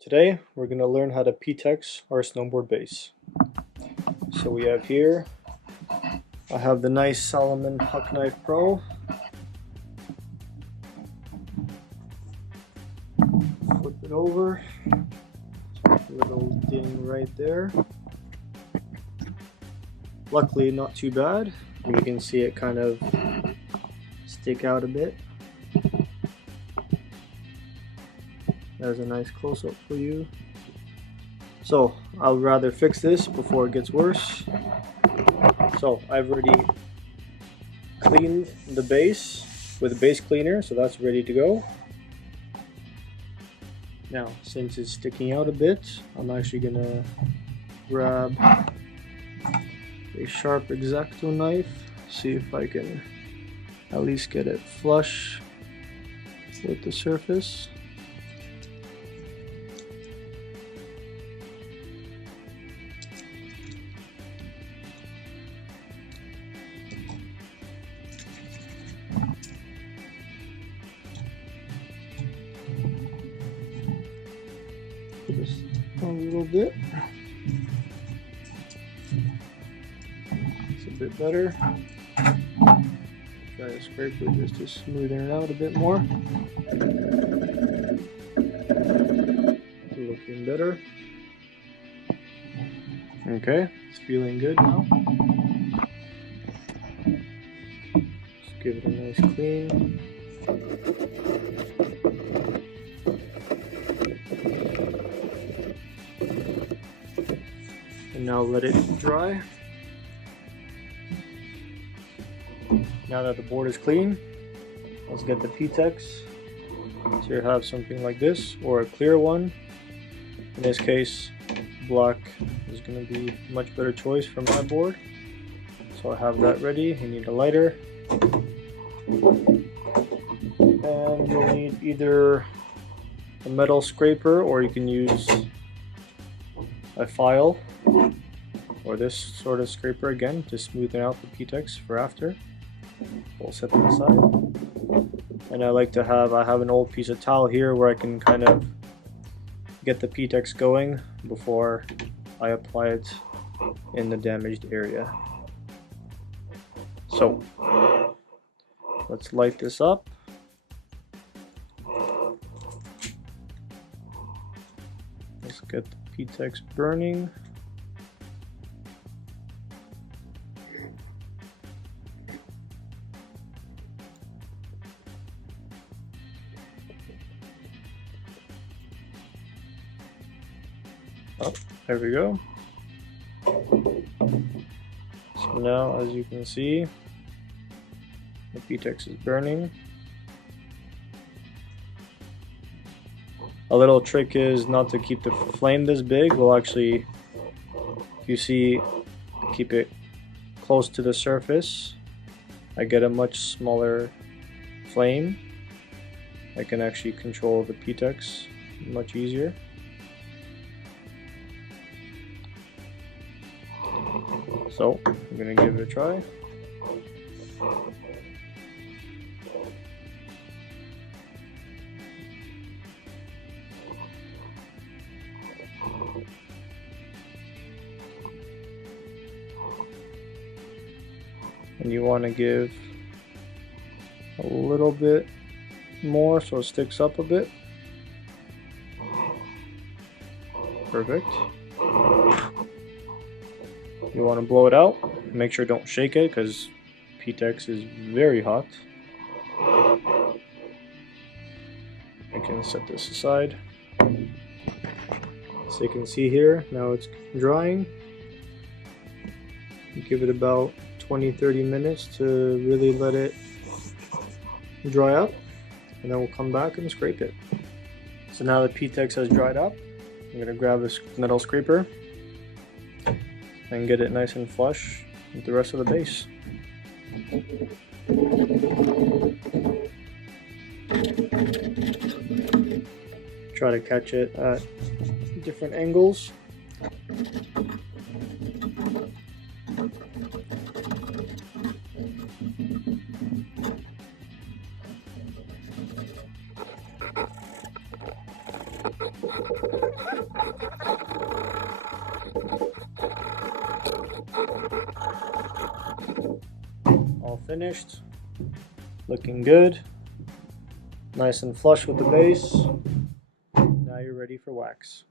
Today we're going to learn how to P-Tex our snowboard base. So we have here, I have the nice Salomon Puck Knife Pro. Flip it over, little ding right there. Luckily not too bad, you can see it kind of stick out a bit. There's a nice close-up for you. So I'll rather fix this before it gets worse. So I've already cleaned the base with a base cleaner, so that's ready to go. Now, since it's sticking out a bit, I'm actually gonna grab a sharp X-Acto knife, see if I can at least get it flush with the surface. Just a little bit. It's a bit better. Try to scrape it just to smoothen it out a bit more. Looking better. Okay, it's feeling good now. Just give it a nice clean. And now let it dry. Now that the board is clean, let's get the P-Tex. So you have something like this, or a clear one. In this case, black is going to be a much better choice for my board. So I have that ready. You need a lighter. And you'll need either a metal scraper, or you can use a file, or this sort of scraper again to smoothen out the P-Tex for after. We'll set them aside. And I like to have, I have an old piece of towel here where I can kind of get the P-Tex going before I apply it in the damaged area. So let's light this up. Let's get the P-Tex burning. Oh, there we go. So now, as you can see, the P-Tex is burning. A little trick is not to keep the flame this big. We'll actually, if you see, keep it close to the surface. I get a much smaller flame. I can actually control the P-Tex much easier. So I'm gonna give it a try. And you want to give a little bit more so it sticks up a bit. Perfect. You want to blow it out. Make sure don't shake it because P-Tex is very hot. I can set this aside. So you can see here, now it's drying. You give it about 20-30 minutes to really let it dry up, and then we'll come back and scrape it. So now the P-Tex has dried up, I'm going to grab this metal scraper and get it nice and flush with the rest of the base. Try to catch it at different angles. All finished. Looking good. Nice and flush with the base. Now you're ready for wax.